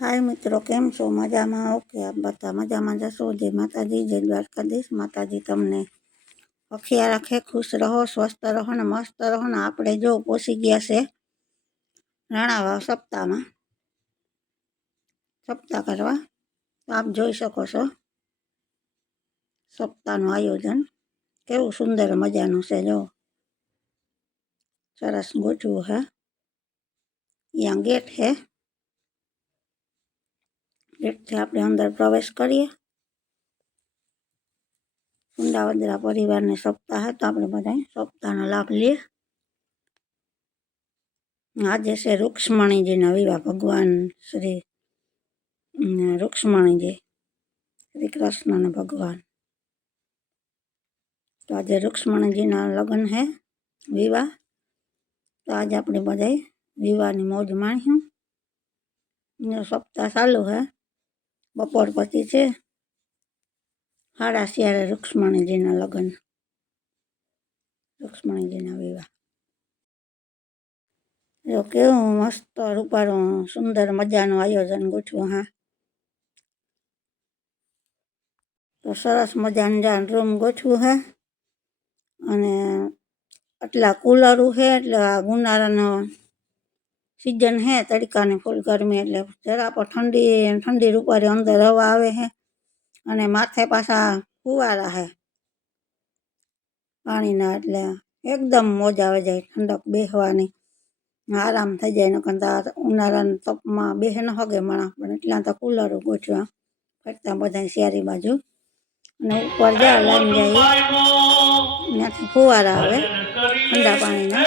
હાય મિત્રો, કેમ છો? મજામાં? ઓકે, આપ બધા મજામાં જશો? જય માતાજી, જય દ્વારકાધીશ. માતાજી તમને અખિયા રાખે ખુશ રહો, સ્વસ્થ રહો ને મસ્ત રહો ને આપણે જો પહોંચી ગયા છે રાણાવા સપ્તાહમાં. સપ્તાહ કરવા. તો આપ જોઈ શકો છો સપ્તાહનું આયોજન. કેવું સુંદર મજાનું છે, જો. સરસ ગોઠવું હે. અહીંયા ગેટ છે ગેટથી આપણે અંદર પ્રવેશ કરીએ. કુંડાવદરા પરિવારને સપ્તાહ તો આપણે બધા સપ્તાહનો લાભ લઈએ. આજે છે રૂક્ષ્મણીજીના વિવાહ. ભગવાન શ્રી રૂક્ષ્મણીજી, શ્રી કૃષ્ણ ભગવાન. તો આજે રૂક્ષ્મણીજીના લગ્ન હે, વિવાહ. તો આજે આપણે બધા વિવાહની મોજ માણ્યું. સપ્તાહ ચાલુ હે. બપોર પછી છે. હાડા શિયારે રૂક્ષ્મણીજીના લગ્ન. રૂક્ષ્મણીજીના વિવાહ. જો કેવું મસ્ત રૂપારું સુંદર મજાનું આયોજન ગોઠવું, હા. તો સરસ મજાનું જાણ રૂમ ગોઠવું, હે. અને આટલા કુલરું છે, એટલે આ ઉનાળાનો સિઝન હે, તડકાની ફૂલ ગરમી એટલે જરા પણ ઠંડી ઠંડી રૂપારી અંદર હવા આવે છે અને માથે પાછા ફુવારા હે. પાણીના એટલે એકદમ મોજ આવે જાય, ઠંડક બેસવાની આરામ થઈ જાય ને કંતા ઉનાળાના તપમાં બેસે ન હગે માણસ, પણ એટલા તો કુલરો ગોઠવા. ફરતા બધા શિયારી બાજુ. અને ઉપર જા, લાઈન જાય. ત્યાંથી ફુવારા આવે, ઠંડા પાણીના.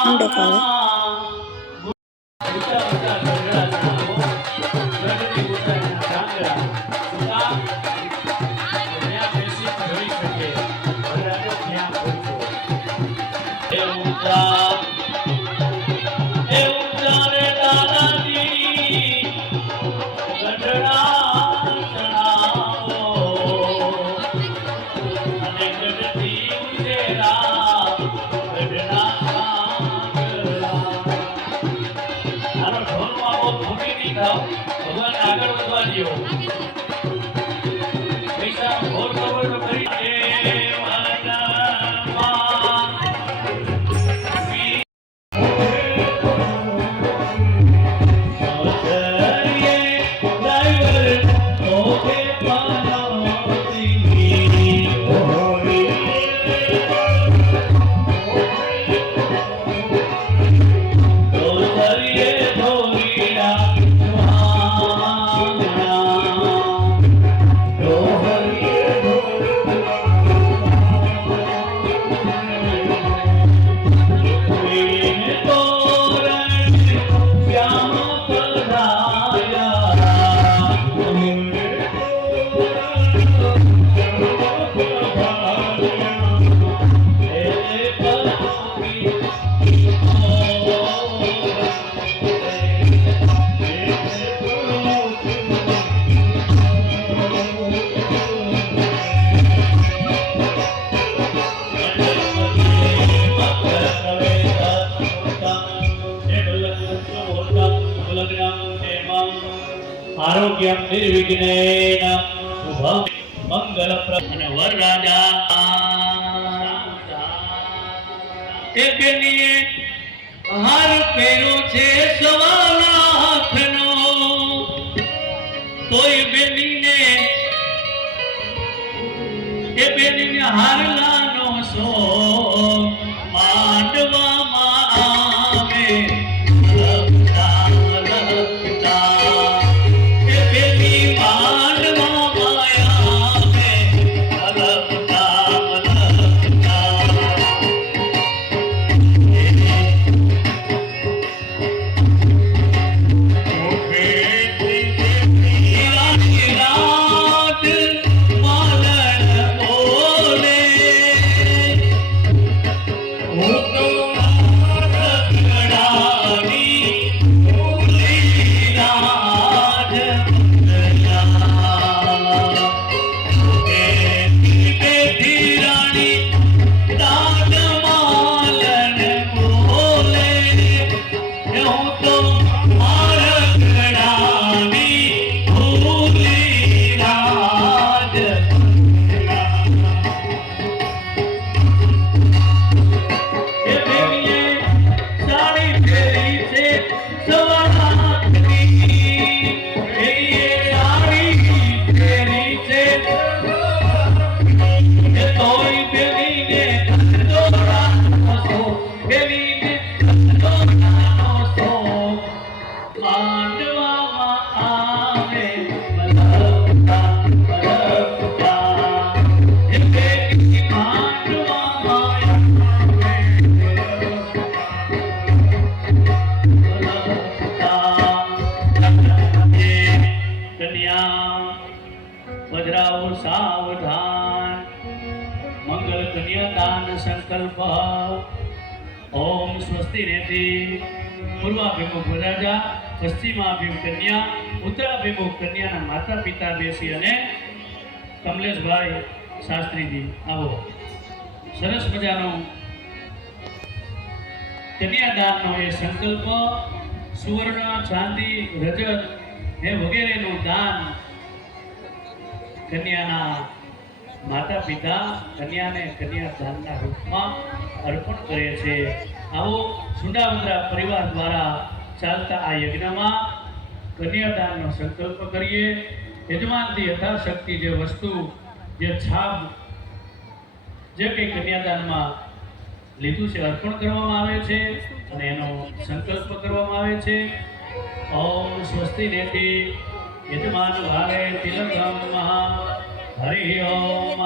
ઠંડક આવે. ભગવાન આરોગ્યમ નિર્વિઘ્નેન શુભમ મંગલપ્રદ અને વરરાજા એ બેનીએ હાર પહેર્યો છે સવાના હાથનો. તોય બેનીને એ બેનીને હારલાનો પૂર્વાભિમુખ વરરાજા પશ્ચિમાભિમુખ કન્યા ઉત્તરાભિમુખ કન્યાના માતા પિતા બેસી અને કમલેશભાઈ શાસ્ત્રીજી આવો. સરસ મજાનો કન્યાદાનનો એ સંકલ્પ, સુવર્ણ, ચાંદી, રજત એ વગેરેનું દાન કન્યાના માતા પિતા કન્યાને કન્યાદાનના રૂપમાં અર્પણ કરે છે. આવો સુંડામુદ્રા પરિવાર દ્વારા ચાલતા આ યજ્ઞમાં કન્યાદાનનો સંકલ્પ કરીએ. યજમાનથી યથાશક્તિ જે વસ્તુ, જે છાપ, જે કંઈ કન્યાદાનમાં લીધું છે, અર્પણ કરવામાં આવે છે અને એનો સંકલ્પ કરવામાં આવે છે. ઓમ સ્વસ્તિ નેતિ યજમાન ભાવે તિલકમ હરિ ઓમ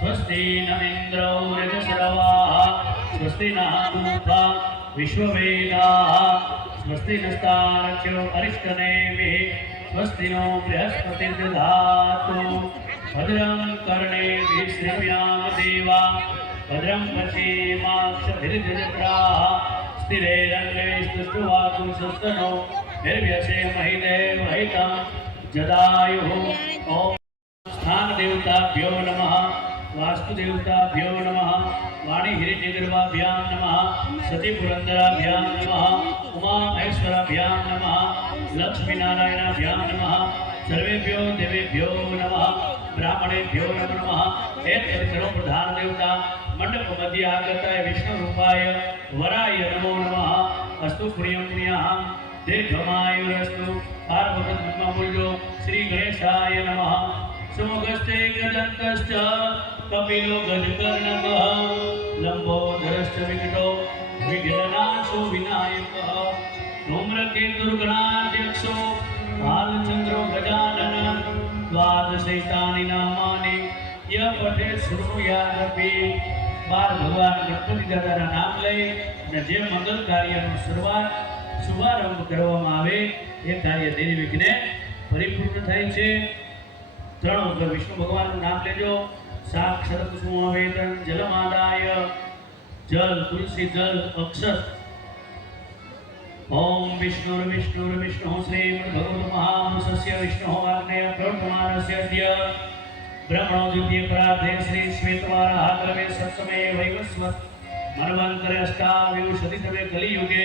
સ્વસ્તિ ન ઇન્દ્રો રજસરવા. સ્વસ્તિ નામુખા વિશ્વવેદા સ્વસ્તિ નસ્તારક્યો અરિષ્ટનેમિ સ્વસ્તિ નો બૃહસ્પતિ દધાતુ ભદ્રં કર્ણે વિશ્રમ્યામ દેવા ભદ્રં પશ્યેમાક્ષભિર્જત્રા સ્થિરે રંગે સ્તુષ્ટવાકુ સસ્તનો નિર્વ્યસે મહિદેવ હિતં જદાયુઃ ઓમ સ્થાન દેવતાભ્યો નમઃ વાણી હિરિનિર્વાભ્યામ નમ સતી પુરંદરાભ્યામ નમઃ ઉમા મહેશ્વરાભ્યામ નમ લક્ષ્મી નમ સર્વેભ્યો દેવેભ્યો નમ બ્રાહ્મણેભ્યો નમ નમ હે સર્વ પ્રધાન દેવતા મંડપ મધ્ય આગતાય વિષ્ણુ રૂપાય વરાય નમો નમ અસ્તુ પુણ્યમ પુણ્યઃ દીર્ઘમાયુરસ્તુ પાર્વત નમઃ શ્રી ગણેશાય નમઃ સુમુખસ્તે ગદંતશ્ચ કપિલો ગજકર્ણકઃ લંબોદરશ્ચ વિકટો વિઘ્નનાશો વિનાયકઃ ધૂમ્રકેતુર્ગણાધ્યક્ષો બાલચંદ્રો ગજાનન દ્વાદશૈતાની નામાની ય પઠે શૃણુયાદપી બાર ભગવાન ગણપતિ દાદાના નામ લઈ અને જે મંગલ કાર્યનો શરૂઆત, શુભારંભ કરવામાં આવે, એ કાર્ય નિર્વિઘ્ને પરિપૂર્ણ થાય છે. ત્રણ વખત વિષ્ણુ ભગવાનનું નામ લેજો. સાક્ષર કુસુમાવેદન જલમાદાય જલ, તુલસી જલ અક્ષર ઓમ વિષ્ણુ વિષ્ણુ વિષ્ણુ શ્રી ભગવત મહામુસસ્ય વિષ્ણુ વાગ્નેય પ્રવર્તમાનસ્ય અદ્ય. બ્રહ્મણો દ્વિતીય પરાધે શ્રી શ્વેતવારા ક્રમે સત્સમયે વૈવસ્વ. મનવંતરે અષ્ટાવ્યુ સતી તમે કલિયુગે.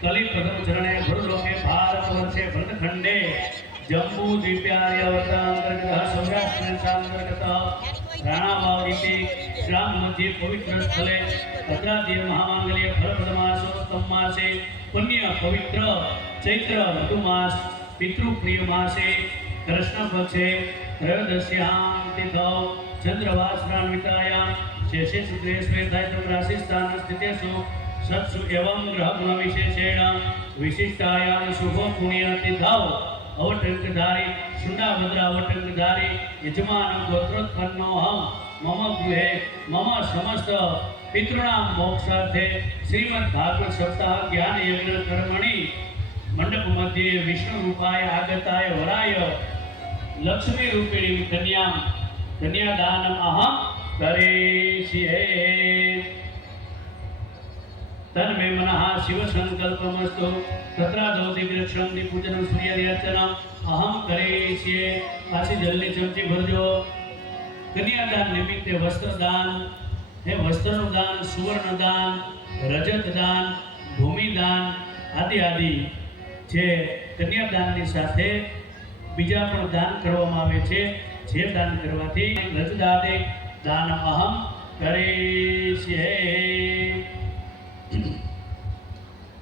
કલિ પ્રથમ ચરણે ભરલોકે ભારત વર્ષે ભરતખંડે. જમ્બુ દ્વીપ્યાર્યવર્તાંતર્ગત સૌરાષ્ટ્ર સાંતર્ગત રાણાવાવ રીતે ગ્રામ મધ્યે પવિત્ર સ્થળે ભદ્રાદિય મહામાંગલ્ય ફલપ્રદમાસો માસોત્તમ માસે પુણ્ય પવિત્ર ચૈત્ર ઋતુમાસ પિતૃપ્રિય માસે કૃષ્ણ પક્ષે ત્રયોદશ્યામ તિથૌ ચંદ્રવાસનાન્વિતાયામ શેષે શુક્લે શ્વેતાયતમ રાશિસ્થાન સ્થિતેષુ સત્સુ એવં ગ્રહગુણ વિશેષેણ વિશિષ્ટાયામ અવટંકધારી સુંડાભદ્રા અવટંકધારી યજમાન ગોત્રોત્પન્નો અહમ મમ ગૃહે, મમ સમસ્ત, પિતॄણામ મોક્ષાર્થે, શ્રીમદ ભાગવત સપ્તાહ જ્ઞાન યજ્ઞ કર્મણિ, મંડપ મધ્યે વિષ્ણુ રૂપાય આગતાય વરાય, લક્ષ્મી રૂપિણી કન્યા કન્યાદાનમ અહમ કરીષ્યે તન્મે મનઃ શિવ સંકલ્પમસ્તુ તત્રાદૌ દિવ્યક્ષમ પૂજનમ સૂર્યાર્ચનમ અહમ છે પાછી જલની ચમચી ભરજો. કન્યાદાન નિમિત્તે વસ્ત્રદાન. હે વસ્ત્રનું દાન સુવર્ણ દાન રજત દાન ભૂમિદાન આદિ આદિ. જે કન્યાદાનની સાથે બીજા પણ દાન કરવામાં આવે છે. જે દાન કરવાથી રજદાદે દાન અહમ કરીષ્યે.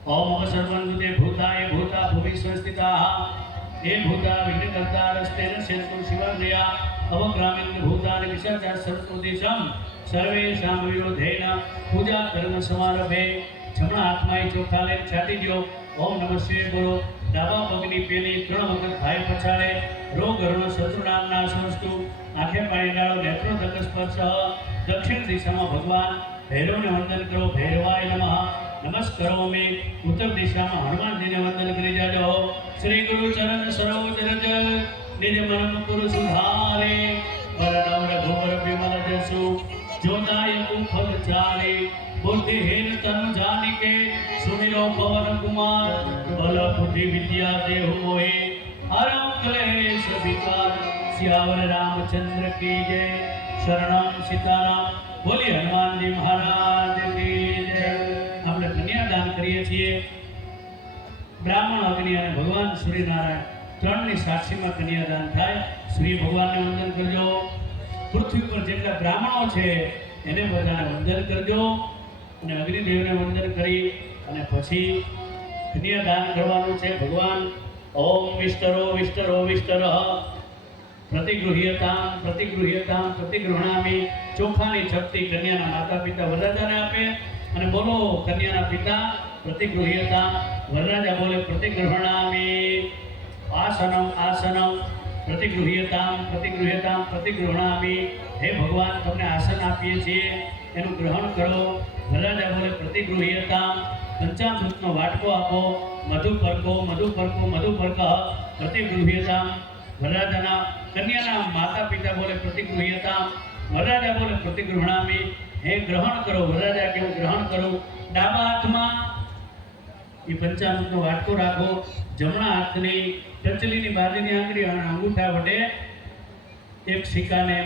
ઓમ સર્વન્તે ભૂતાય ભૂતા ભૂમિ સંસ્થિતા. એ ભૂતા વિઘ્નકર્તા રસ્તે રસ્યંતુ શિવાગ્રયા અવગ્રામિન્દ ભૂતાનિ વિસર્જા સંસ્કૃતિશમ. સર્વેષામ વિરોધેન પૂજા કર્મ સમારંભે. જમણા હાથમાં ચોખા લઈને છાતી દો ઓમ નમઃ શિવાય બોલો. ડાબા પગની પેલી ત્રણ વખત ભાઈ પછાડે. રોગ હરણો શત્રુનામ નાશવસ્તુ આંખે પાણી ડાળો નેત્રો તક સ્પર્શ. દક્ષિણ દિશામાં ભગવાન. ભૈરવને વંદન કરો. ભૈરવાય નમઃ. નમસ્કારો મે ઉત્તર દિશામાં હનુમાનજીને વંદન કરી જાજો શ્રી ગુરુ ચરણ સરોજ રજ નિજ મનમ પુરુ સુધારે વરણવ રઘુવર વિમલ જસુ જોતાય કુફલ ચારે કે સુમિરો પવન કુમાર બલ બુદ્ધિ વિદ્યા દેહ મોહે હરમ ક્લેશ વિકાર સિયાવર રામચંદ્ર કી જય શરણમ સીતારામ બોલી હનુમાનજી મહારાજ કી જય આપણે કન્યાદાન છીએ. બ્રાહ્મણ અગ્નિ અને ભગવાન સૂર્યનારાયણ ત્રણની સાક્ષીમાં કન્યાદાન થાય. શ્રી ભગવાનને વંદન કરજો. પૃથ્વી પર જેટલા બ્રાહ્મણો છે, એને બધાને વંદન કરજો. અને અગ્નિદેવને વંદન કરી અને પછી કન્યાદાન કરવાનું છે. ભગવાન, ઓમ વિસ્તરો વિસ્તરો વિસ્તર પ્રતિગૃહ્યતામ પ્રતિગૃહ્યતામ, પ્રતિગૃહણામી. ચોખાની શક્તિ કન્યાના માતા પિતા વધારે આપે અને બોલો, કન્યાના પિતા વરરાજા બોલે પ્રતિગૃહણામી આસનમ આસનમ પ્રતિગૃહ્યતામ પ્રતિગૃહ્યતામ પ્રતિગૃહણામી હે ભગવાન, તમને આસન આપીએ છીએ, એનું ગ્રહણ કરો. વરરાજા બોલે પ્રતિગૃહ્યતામ પંચામૃતનો વાટકો આપો મધુ પરકો મધુ પરકો મધુ પરક પ્રતિગૃહ્યતામ વરરાજાના કન્યાના માતા પિતા બોલે પ્રતિગૃહ્યતામ વરરાજા બોલે પ્રતિગૃહણામી હે ગ્રહણ કરો, વરરાજા કેવું ગ્રહણ કરો? ડાબા હાથમાં એ પંચામૃતનો વાટકો રાખો. જમણા હાથની ટચલીની બાજુની આંગળી અને અંગૂઠા વડે એક સિક્કાને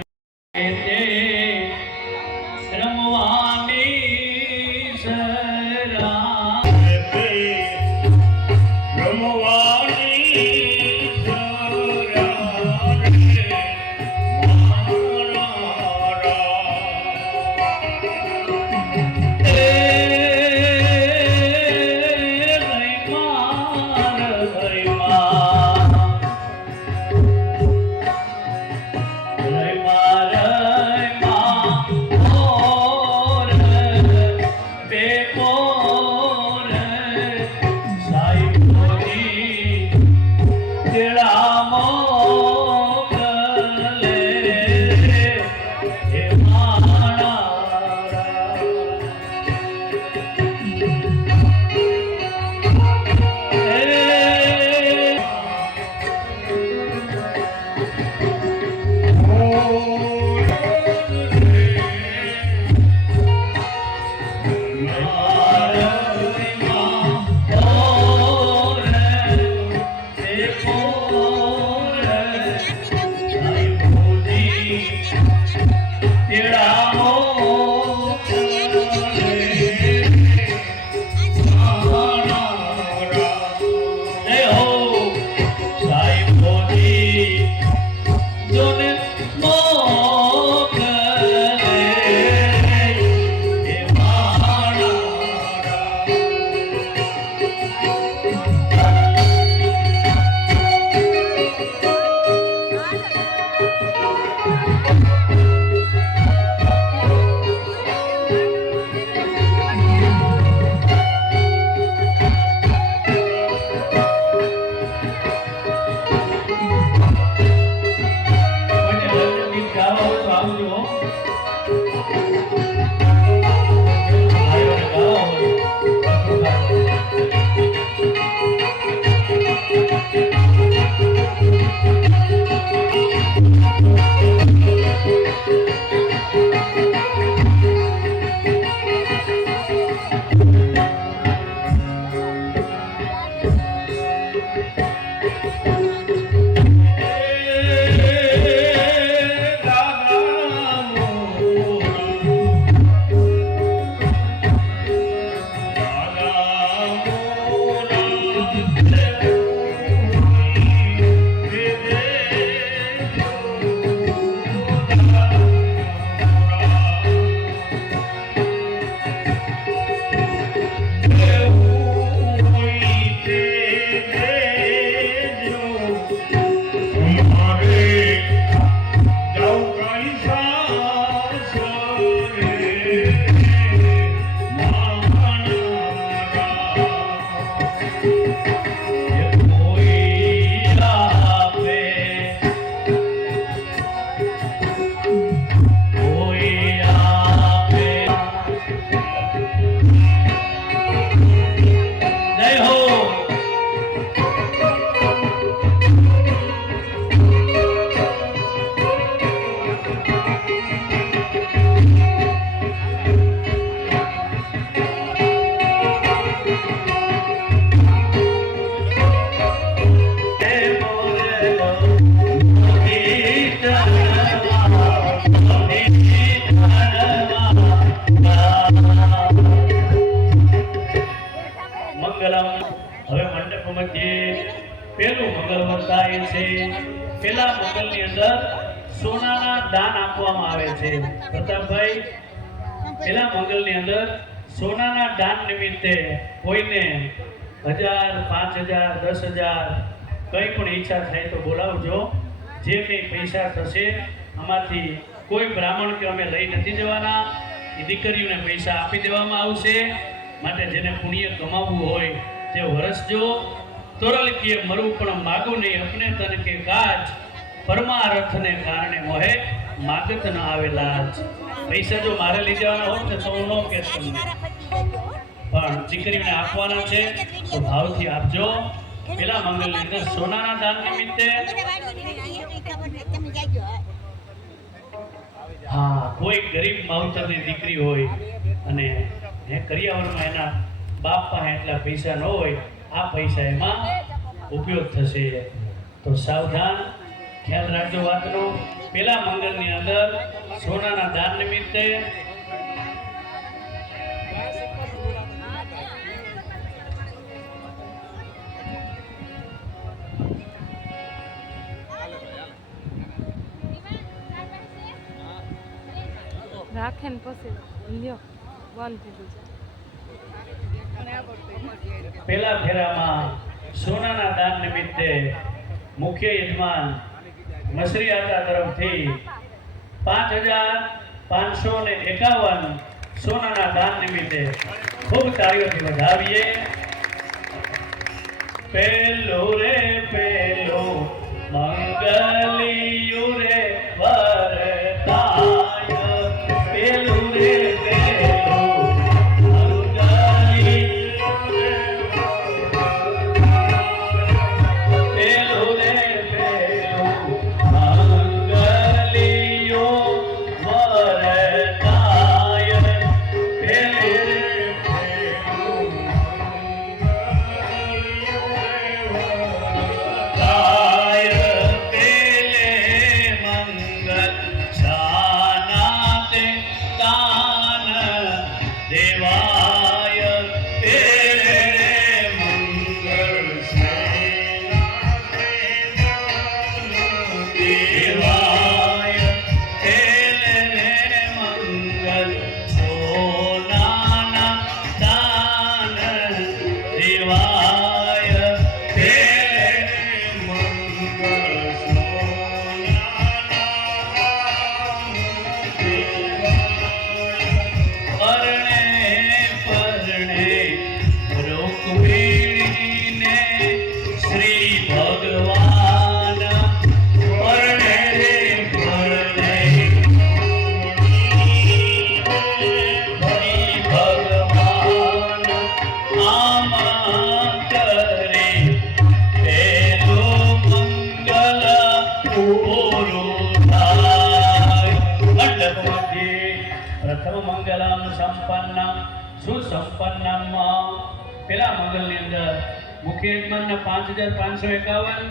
રમવાની સરા મંગલ છે. પેલા મંગલની અંદર સોનાના દાન આપવામાં આવે છે. પ્રતાપભાઈ, પેલા મંગલની અંદર સોનાના દાન નિમિત્તે કોઈને હજાર, પાંચ હજાર, દસ હજાર, કંઈ પણ ઈચ્છા થાય તો બોલાવજો. જે કંઈ પૈસા થશે, આમાંથી કોઈ બ્રાહ્મણ કે અમે લઈ નથી જવાના. એ દીકરીઓને પૈસા આપી દેવામાં આવશે. માટે જેને પુણ્ય કમાવવું હોય તે વરસજો. તરલ કે મરું પણ માગું નહીં. અપને તન કે કાજ પરમારથને કારણે મોહે માગત ન આવેલા જ. પૈસા જો મારે લઈ જવાના હોત ને તો હું ન કહેત તમને. પણ દીકરીને આપવાના છે, તો ભાવથી આપજો. પેલા મંગલની અંદર સોનાના દાન નિમિત્તે. હા, કોઈ ગરીબ માવતરની દીકરી હોય અને કરિયાવરમાં એના બાપ પાસે એટલા પૈસા ન હોય આ પૈસા એમાં ઉપયોગ થશે. તો સાવધાન ખ્યાલ રાખજો વાતનો. પેલા મંગળની અંદર સોનાના દાન નિમિત્તે રાખે ને પછી લ્યો, બંધ થઈ પેલા ફેરામાં સોનાના દાન નિમિત્તે મુખ્ય યજમાન મસરી તરફથી પાંચ હજાર પાંચસો ને એકાવન સોનાના દાન નિમિત્તે ખૂબ તાળીઓથી વધાવીએ. પેલો રે, પેલો મંગલિયું મંગલમ સંપન્નમ સુસંપન્નમ પેલા મંગલની અંદર મુખ્ય યજમાનના પાંચ હજાર પાંચસો એકાવન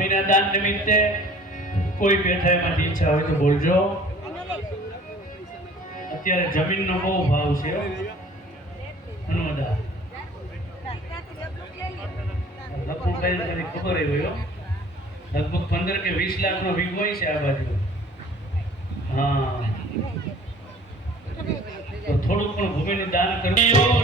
ભૂમિના દાન નિમિત્તે કોઈ બેઠા ઈચ્છા હોય તો બોલજો. અત્યારે જમીનનો બહુ ભાવ છે હનુમદા લગભગ કઈ મને ખબર હોય લગભગ પંદર કે વીસ લાખ નો વીઘો હોય છે આ બાજુ. હા. તો થોડુંક પણ ભૂમિનું દાન કરવું.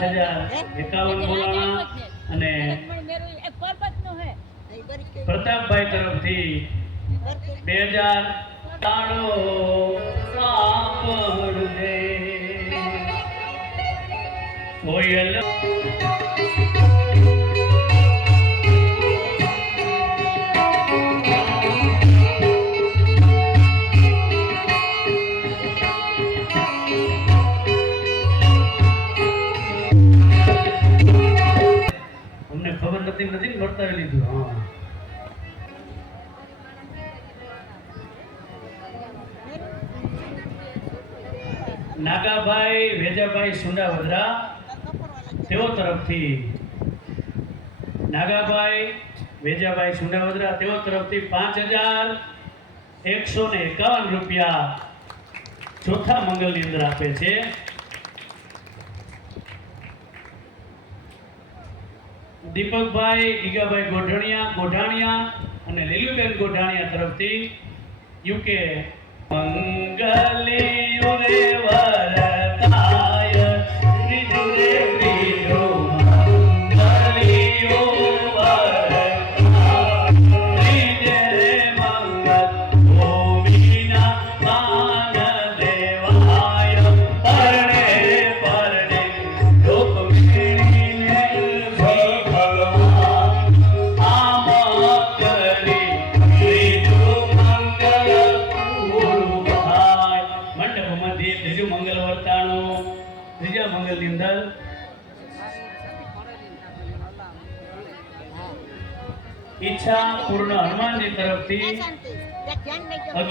પાંચ હજાર એકાવન બોલાણા અને પ્રતાપભાઈ તરફથી બે હજાર તાળો સાંભળજે કોયલ નથી નથી વર્તાવી લીધું. હા. નાગાભાઈ વેજાભાઈ સુંડાવદરા તેઓ તરફથી. નાગાભાઈ વેજાભાઈ સુંડાવદરા તેઓ તરફથી પાંચ હજાર એકસો ને એકાવન રૂપિયા ચોથા મંગલની અંદર આપે છે. દીપકભાઈ ગીગાભાઈ ગોઢણિયા ગોઢાણિયા અને લીલુબેન ગોઢાણિયા તરફથી યુકે મંગલી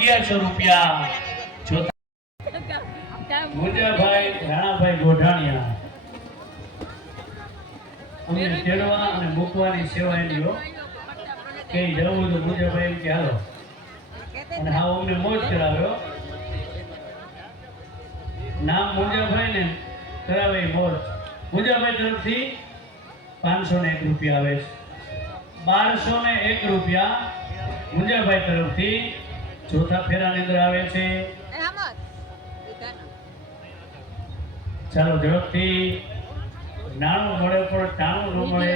અગિયારસો રૂપિયા? ચોથા રાણાભાઈ ગોઢાણિયા. અમને તેડવા અને મૂકવાની સેવા એની, હો. કે જવું તો મુંજાભાઈ એમ કે, હાલો. અને હા અમને મોજ કરાવ્યો નામ મુંજાભાઈ ને કરાવે મોજ. મુંજાભાઈ તરફથી પાંચસો ને એક રૂપિયા આવે છે. બારસો ને એક રૂપિયા મુંજાભાઈ તરફથી ચોથા ફેરાની અંદર આવે છે. ચાલો ઝડપથી નાણું મળે પણ ટાણું ન મળે.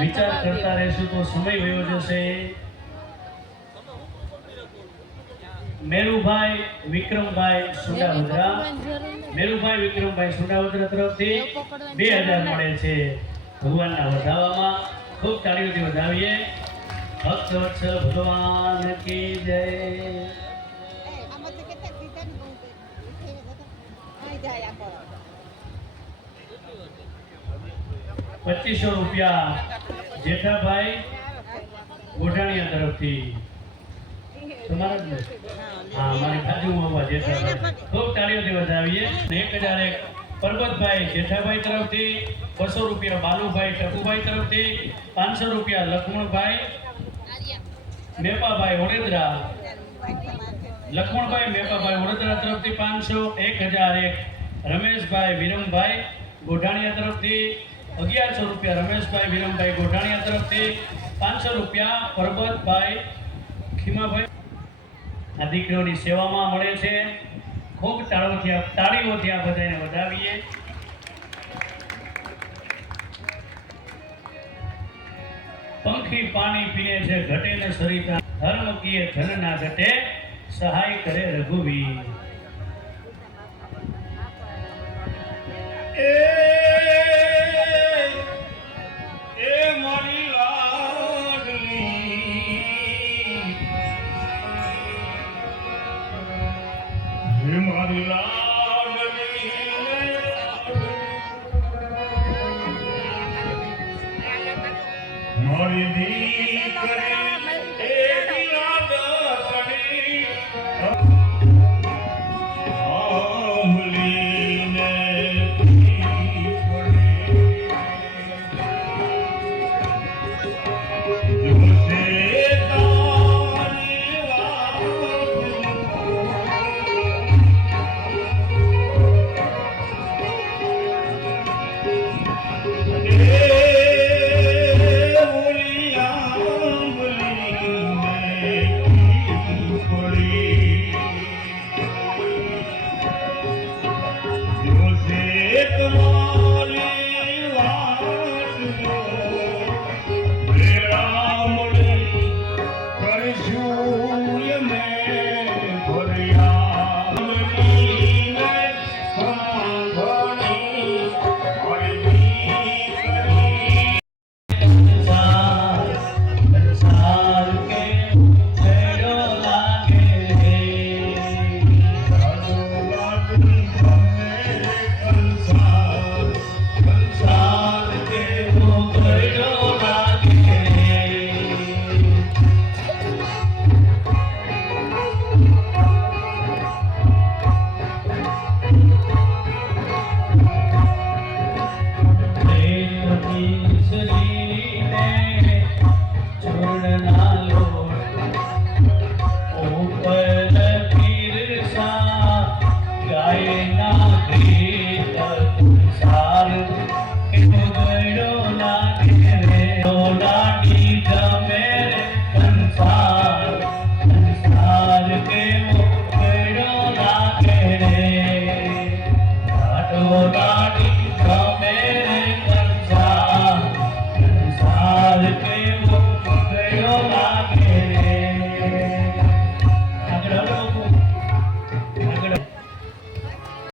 વિચાર કરતા રહેશું તો સમય વયો જશે. મેરુભાઈ વિક્રમભાઈ સુડાવદરા. મેરુભાઈ વિક્રમભાઈ સુડાવદરા તરફથી બે હજાર મળે છે. ભગવાનના વધાવવામાં ખૂબ તાળીઓથી વધાવીએ. વત્સલ ભગવાન કી જય. પચીસો રૂપિયા જેઠાભાઈ ગોઢાણીયા તરફથી. તમારા હા, મારી બાજુમાં મામા જેઠાભાઈ. ખૂબ તાળીઓથી એક હજાર એક પરબતભાઈ જેઠાભાઈ તરફથી, બસો રૂપિયા બાલુભાઈ ટપુભાઈ તરફથી, પાંચસો રૂપિયા લક્ષ્મણભાઈ મેપાભાઈ ઓડેદરા લખમણભાઈ મેપાભાઈ વડોદરા તરફથી પાંચસો એક હજાર એક. રમેશભાઈ વિરમભાઈ ગોઢાણીયા તરફથી અગિયારસો રૂપિયા. રમેશભાઈ વિરમભાઈ ગોઢાણીયા તરફથી પાંચસો રૂપિયા. પરબતભાઈ ખીમાભાઈ. આ દીકરીઓની સેવામાં મળે છે. ખૂબ તાળોથી તાળીઓથી આ બધાને વધાવીએ. પંખી પાણી પીએ છે ઘટે ને સરિતા ધર્મ કીએ ધન ના ઘટે સહાય કરે રઘુવીર.